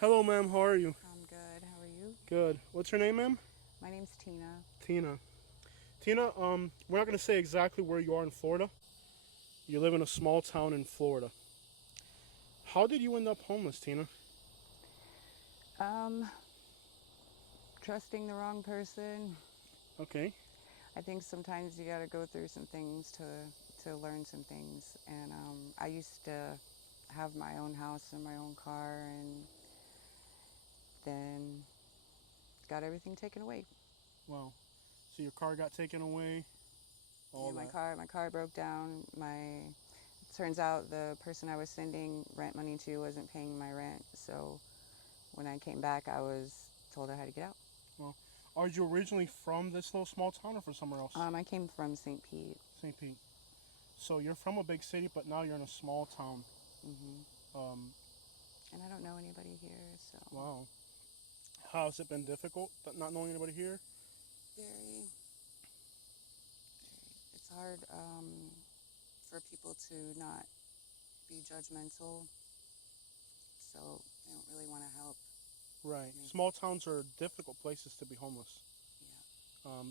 Hello, ma'am. How are you? I'm good. How are you? Good. What's your name, ma'am? My name's Tina. Tina. Tina, we're not going to say exactly where you are in Florida. You live in a small town in Florida. How did you end up homeless, Tina? Um, Trusting the wrong person. Okay. I think sometimes you got to go through some things to learn some things. And I used to have my own house and my own car, and then got everything taken away. Wow. So your car got taken away, Yeah, all that. my car broke down. My It turns out the person I was sending rent money to wasn't paying my rent. So when I came back, I was told I had to get out. Well, are you originally from this little small town or from somewhere else? I came from St. Pete. St. Pete. So you're from a big city, but now you're in a small town. hmm Um, And I don't know anybody here, so wow. How's it been difficult not knowing anybody here? very, it's hard for people to not be judgmental, so they don't really want to help Right. me. Small towns are difficult places to be homeless. Yeah.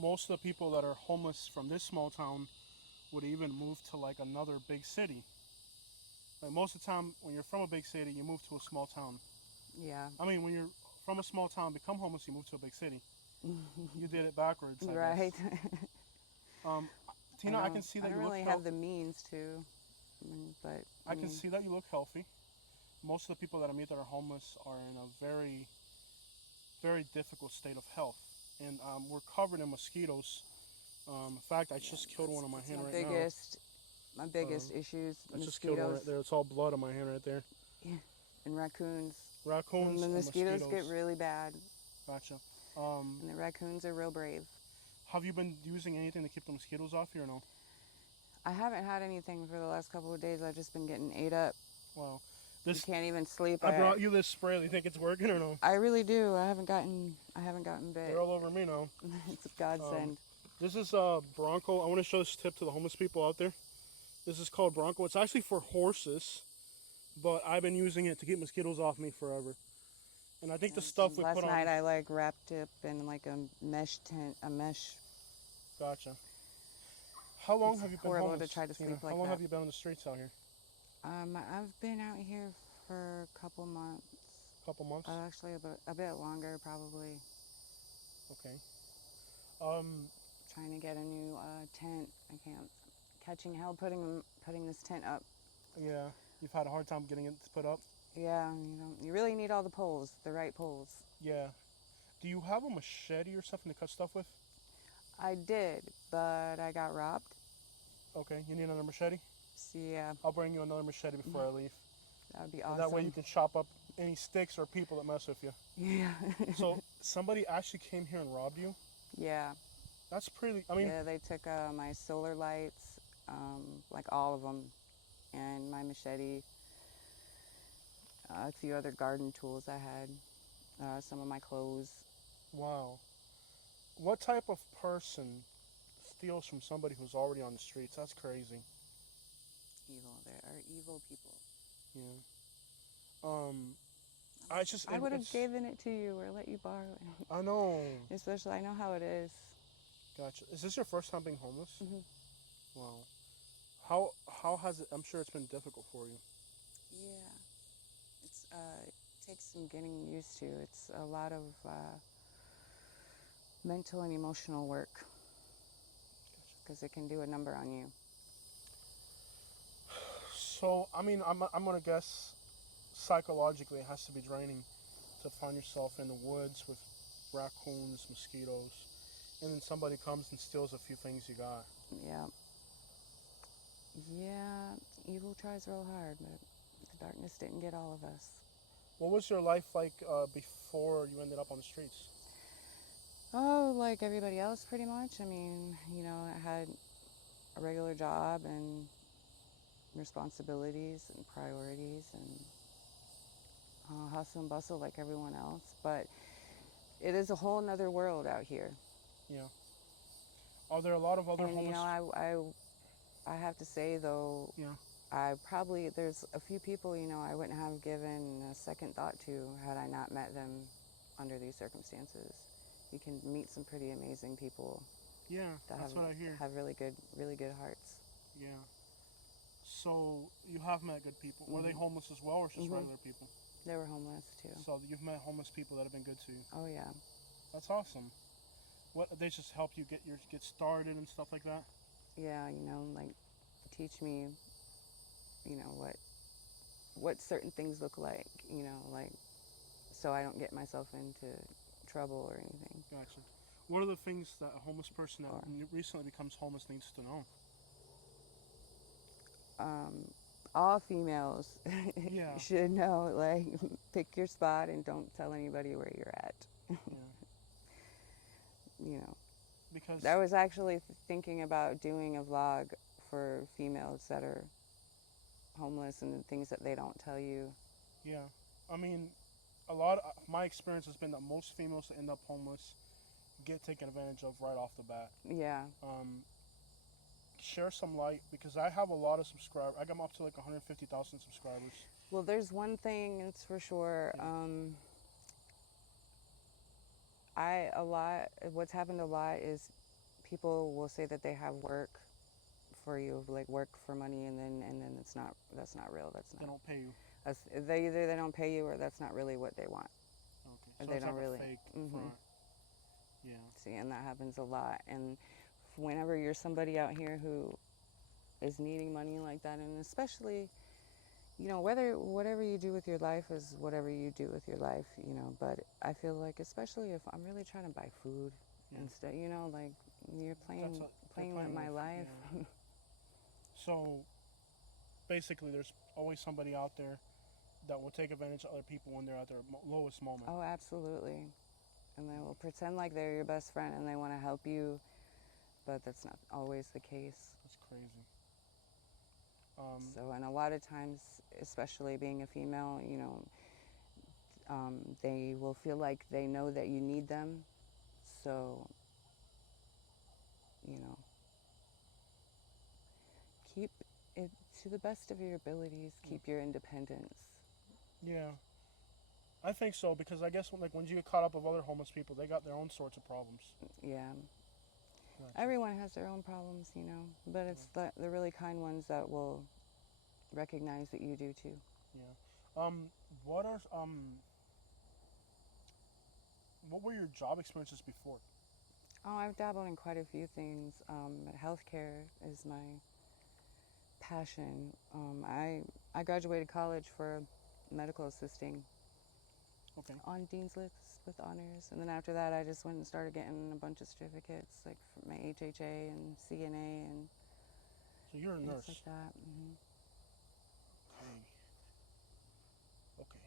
Most of the people that are homeless from this small town would even move to like another big city. Like most of the time, when you're from a big city, you move to a small town. Yeah. I mean, when you're from a small town, become homeless, you move to a big city. You did it backwards, I Right. guess. Um, Tina, I can see I that don't you look really have the means to, but I I can mean, see that you look healthy. Most of the people that I meet that are homeless are in a very, very difficult state of health, and we're covered in mosquitoes. In fact, I yeah, just killed one on my that's hand right now. my Uh, biggest issues, I just killed one right mosquitoes. there. It's all blood on my hand right there. Yeah. And raccoons. And Raccoons the and mosquitoes get mosquitoes. really bad, Gotcha. Um, and the raccoons are real brave. have you been using anything to keep the mosquitoes off you or no? I haven't had anything for the last couple of days. I've just been getting ate up. Well, You this can't even sleep. I brought you this spray. Do you think it's working or no? I really do. I haven't gotten They're bit. all over me now. It's a Um, godsend. this is Bronco. I want to show this tip to the homeless people out there. This is called Bronco. It's actually for horses, but I've been using it to keep mosquitoes off me forever. And I think the stuff we Last put night on. I like wrapped up in like a mesh tent, a mesh. Gotcha. How long It's have you been horrible to homeless, try to Tina? sleep How like long have that. you been on the streets out here? I've been out here for a couple months. Couple months. Actually, a bit longer, probably. Okay. Um, Trying to get a new tent. I can't. Catching hell putting this tent up. yeah. You've had a hard time getting it put up. Yeah, you really need all the poles, the right poles. Yeah. Do you have a machete or something to cut stuff with? I did, but I got robbed. Okay. You need another machete? So yeah, I'll bring you another machete before I leave. that would be And that way you awesome. can chop up any sticks or people that mess with you. Yeah. So somebody actually came here and robbed you? Yeah. That's pretty. I mean, Yeah, they took my solar lights, like all of them, and my machete, a few other garden tools I had, some of my clothes. wow. What type of person steals from somebody who's already on the streets? That's crazy. Evil. There are evil people. Yeah. Um, I just I and would have it's. given it to you or let you borrow it. I know. Especially, I know how it is. Gotcha. Is this your first time being homeless? hmm Wow. How has it? I'm sure it's been difficult for you. Yeah. It takes some getting used to. It's a lot of mental and emotional work Gotcha. because it can do a number on you. So I mean, I'm gonna guess psychologically it has to be draining to find yourself in the woods with raccoons, mosquitoes, and then somebody comes and steals a few things you got. Yeah. Yeah, evil tries real hard, but the darkness didn't get all of us. What was your life like before you ended up on the streets? Oh, like everybody else, pretty much. I mean, I had a regular job and responsibilities and priorities and hustle and bustle like everyone else. But it is a whole nother world out here. Yeah. Are there a lot of other And, homeless? I have to say, though, Yeah. there's a few people, you know, I wouldn't have given a second thought to had I not met them under these circumstances. You can meet some pretty amazing people Yeah, that that's what I hear. have really good hearts. Yeah. So you have met good people. Were they homeless as well, or just regular people? They were homeless too. So you've met homeless people that have been good to you. Oh yeah. That's awesome. What they just help you get started and stuff like that. Yeah, you know, like teach me, you know, what certain things look like, you know, like so I don't get myself into trouble or anything. Gotcha. What are the things that a homeless person that Or, recently becomes homeless needs to know? all females Yeah. should know, like, pick your spot and don't tell anybody where you're at. Yeah. You know, Because I was actually thinking about doing a vlog for females that are homeless and the things that they don't tell you. yeah, I mean, my experience has been that most females that end up homeless get taken advantage of right off the bat. Yeah. Share some light, because I have a lot of subscribers. I got up to like 150,000 subscribers. Well, there's one thing it's for sure. What's happened a lot is people will say that they have work for you, like work for money, and then that's not real. They don't pay you. Either they don't pay you or that's not really what they want. Okay. Or So they it's don't like really. a fake front. Yeah. See, and that happens a lot. And whenever you're somebody out here who is needing money like that, and especially, you know, whatever you do with your life is whatever you do with your life, you know. But I feel like, especially if I'm really trying to buy food instead, you know, like you're playing with my life. Yeah. So basically, there's always somebody out there that will take advantage of other people when they're at their lowest moment. Oh, absolutely. And they will pretend like they're your best friend and they want to help you, but that's not always the case. That's crazy. So, and a lot of times, especially being a female, you know, they will feel like they know that you need them. So, you know, keep it to the best of your abilities. Keep your independence. Yeah, I think so, because I guess when you get caught up with other homeless people, they got their own sorts of problems. Yeah. Gotcha. Everyone has their own problems, you know, but it's the really kind ones that will recognize that you do too. Yeah. What were your job experiences before? Oh, I've dabbled in quite a few things. Healthcare is my passion. I graduated college for medical assisting. Okay. On Dean's List with honors, and then after that, I just went and started getting a bunch of certificates, like my HHA and CNA and. So you're a things nurse. Like that. Okay.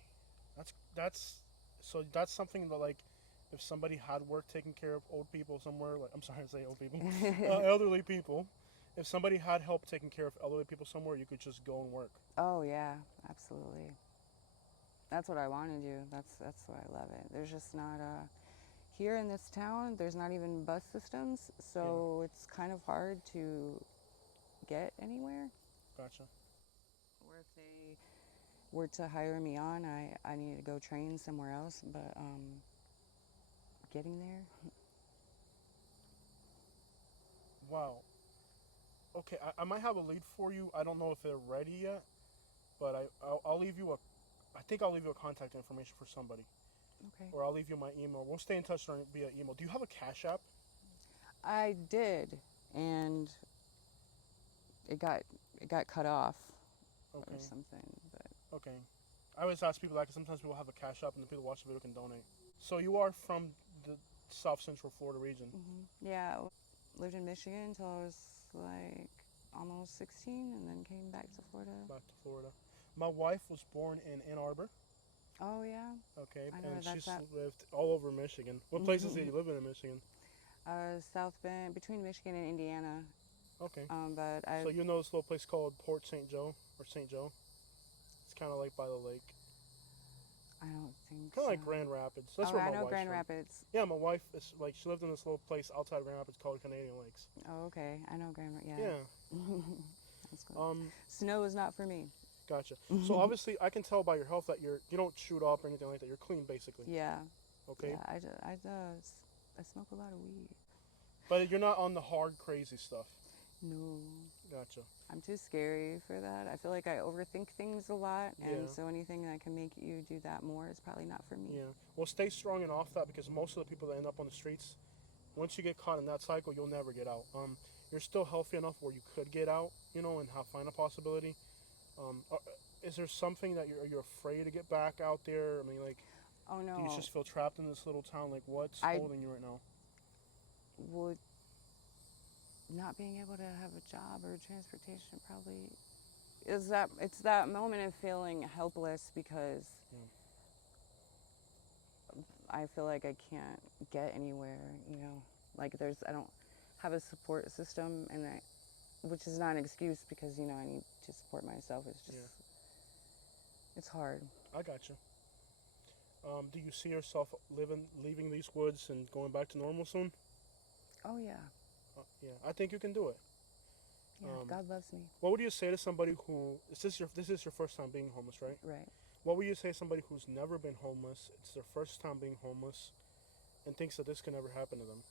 That's something that, like, if somebody had work taking care of old people somewhere, like, I'm sorry to say old people, elderly people. If somebody had help taking care of elderly people somewhere, you could just go and work. Oh yeah, absolutely. That's what I want to do. That's why I love it. There's just not here in this town. There's not even bus systems, so it's kind of hard to get anywhere. Gotcha. Or if they were to hire me on, I need to go train somewhere else. But getting there. Wow. Okay, I might have a lead for you. I don't know if they're ready yet, but I'll leave you I think I'll leave you a contact information for somebody. Okay. Or I'll leave you my email. We'll stay in touch via email. Do you have a Cash App? I did, and it got cut off or something. But Okay. I always ask people that because sometimes people have a Cash App and the people watch the video can donate. So you are from the South Central Florida region? Yeah, lived in Michigan until I was like almost 16, and then came back to Florida. Back to Florida. My wife was born in Ann Arbor. Oh yeah. Okay, I know and she's that. lived all over Michigan. What places did you live in Michigan? South Bend, between Michigan and Indiana. Okay. But So you know this little place called Port St. Joe or St. Joe? It's kind of like by the lake. I don't think. Kind of like Grand Rapids. That's where my I know wife's Grand from. Rapids. Yeah, my wife is she lived in this little place outside Grand Rapids called Canadian Lakes. Oh, okay. I know Grand Rapids. Yeah. That's good. Um, Snow is not for me. Gotcha. So obviously, I can tell by your health that you don't shoot up or anything like that. You're clean, basically. Yeah. Okay. Yeah. I smoke a lot of weed. But you're not on the hard, crazy stuff. No. Gotcha. I'm too scary for that. I feel like I overthink things a lot, and Yeah. so anything that can make you do that more is probably not for me. Yeah. Well, stay strong and off that because most of the people that end up on the streets, once you get caught in that cycle, you'll never get out. You're still healthy enough where you could get out, and find a possibility. Is there something that you're afraid to get back out there? I mean, like, Oh do you no. just feel trapped in this little town? Like, what's I holding you right now? would not being able to have a job or transportation probably is that it's that moment of feeling helpless because Yeah. I feel like I can't get anywhere, like I don't have a support system, which is not an excuse because I need to support myself. It's just Yeah. it's hard. I got you. Do you see yourself leaving these woods and going back to normal soon? Oh yeah. Yeah, I think you can do it. Yeah, God loves me. What would you say to somebody who this is your first time being homeless, right? Right. What would you say to somebody who's never been homeless? It's their first time being homeless, and thinks that this can never happen to them.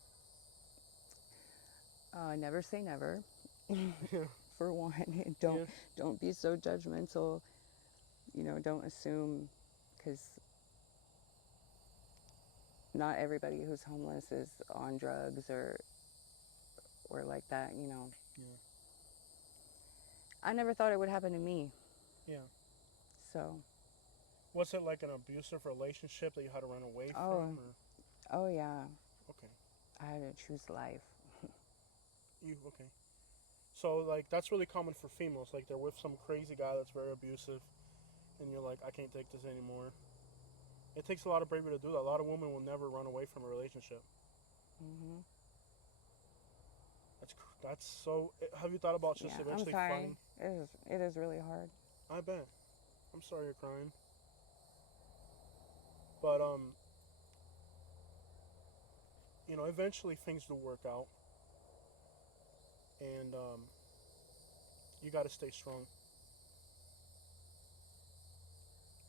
Never say never. Yeah. For one, Yeah. don't be so judgmental. Don't assume, because not everybody who's homeless is on drugs or like that. Yeah. I never thought it would happen to me. Yeah. So. Was it like an abusive relationship that you had to run away from? Or? Oh yeah. Okay. I had to choose life. Okay. So like that's really common for females. Like they're with some crazy guy that's very abusive, and you're like, I can't take this anymore. It takes a lot of bravery to do that. A lot of women will never run away from a relationship. Mhm. That's so. Have you thought about just Yeah, eventually I'm sorry. finding? It is really hard. I bet. I'm sorry you're crying. But eventually things do work out, and you got to stay strong.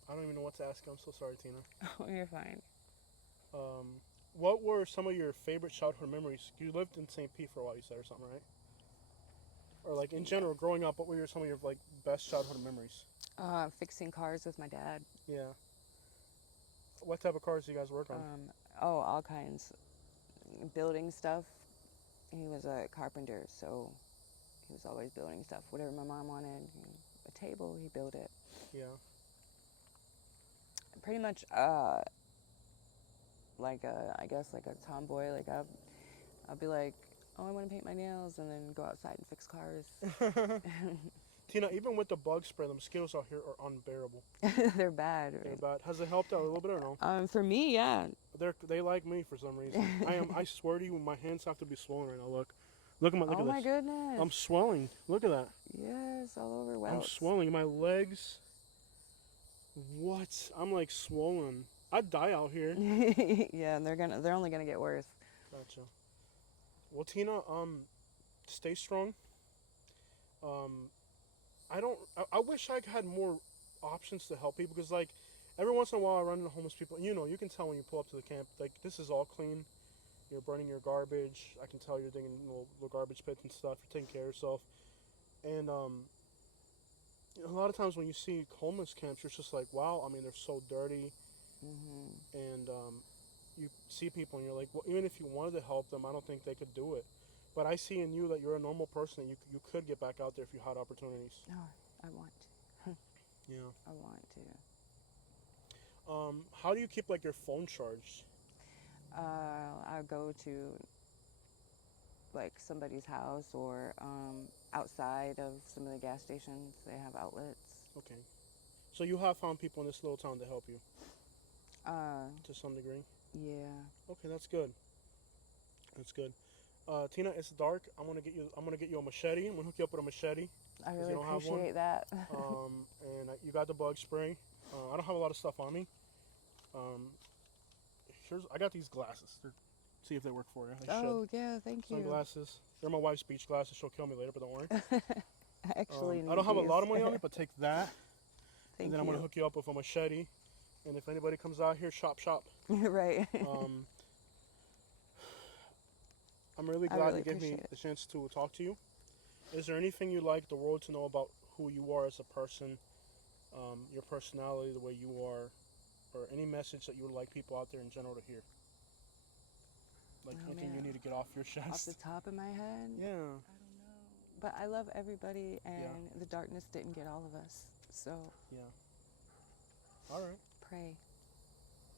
I don't even know what to ask you. I'm so sorry, Tina. Oh, you're fine. Um, what were some of your favorite childhood memories? You lived in St. Pete for a while, you said, or something, right? Or like in general, growing up, what were some of your like best childhood memories? Fixing cars with my dad. Yeah. What type of cars do you guys work on? All kinds. Building stuff. He was a carpenter, so he was always building stuff. Whatever my mom wanted, a table, he built it. Yeah. Pretty much, I guess like a tomboy. Like I'll be like, oh, I want to paint my nails, and then go outside and fix cars. Tina, even with the bug spray, the mosquitoes out here are unbearable. They're bad. Right? They're bad. Has it helped out a little bit or no? For me, yeah. They like me for some reason. I swear to you, my hands have to be swollen right now. Look at Oh this. my goodness. I'm swelling. Look at that. Yes, all over. I'm swelling. My legs. What? I'm like swollen. I'd die out here. Yeah, and they're only gonna get worse. Gotcha. Well, Tina, stay strong. Um, I wish I had more options to help people because, like, every once in a while I run into homeless people. And, you can tell when you pull up to the camp, like, this is all clean. You're burning your garbage. I can tell you're digging little garbage pits and stuff. You're taking care of yourself. And, a lot of times when you see homeless camps, you're just like, wow, I mean, they're so dirty. Mhm. And, you see people and you're like, well, even if you wanted to help them, I don't think they could do it. But I see in you that you're a normal person and you could get back out there if you had opportunities. Oh, I want to. Yeah. I want to. How do you keep like your phone charged? I'll go to like somebody's house or outside of some of the gas stations. They have outlets. Okay. So you have found people in this little town to help you to some degree? Yeah. Okay, that's good. That's good. Tina, it's dark. I'm gonna get you a machete. I'm gonna hook you up with a machete. I really you don't have one. appreciate that. And you got the bug spray. I don't have a lot of stuff on me. I got these glasses. See if they work for you. They Oh, should. yeah, thank you. Sunglasses. They're my wife's beach glasses. She'll kill me later, but don't worry. I actually need I don't have a these. lot of money on me, but take that. Thank And then I'm you. going to hook you up with a machete. And if anybody comes out here, shop. Right. Um, I'm really I glad really you gave me appreciate it. the chance to talk to you. Is there anything you'd like the world to know about who you are as a person, your personality, the way you are, or any message that you would like people out there in general to hear? Like Oh anything you man, need to get off your off the chest? top of my head, Yeah, I don't know. But I love everybody, yeah, and the darkness didn't get all of us. So yeah. All right. pray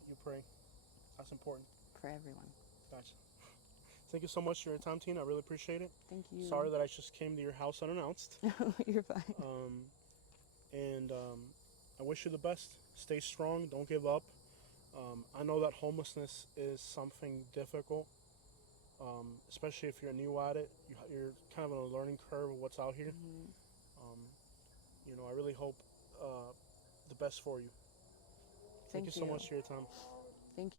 You pray. That's important. for everyone. Gotcha. Thank you so much for your time, Tina. I really appreciate it. Thank you. Sorry that I just came to your house unannounced. You're fine. And I wish you the best. Stay strong. Don't give up. I know that homelessness is something difficult, especially if you're new at it. You're kind of on a learning curve of what's out here. Mhm. Um, I really hope the best for you. Thank you Thank so you. much for your time.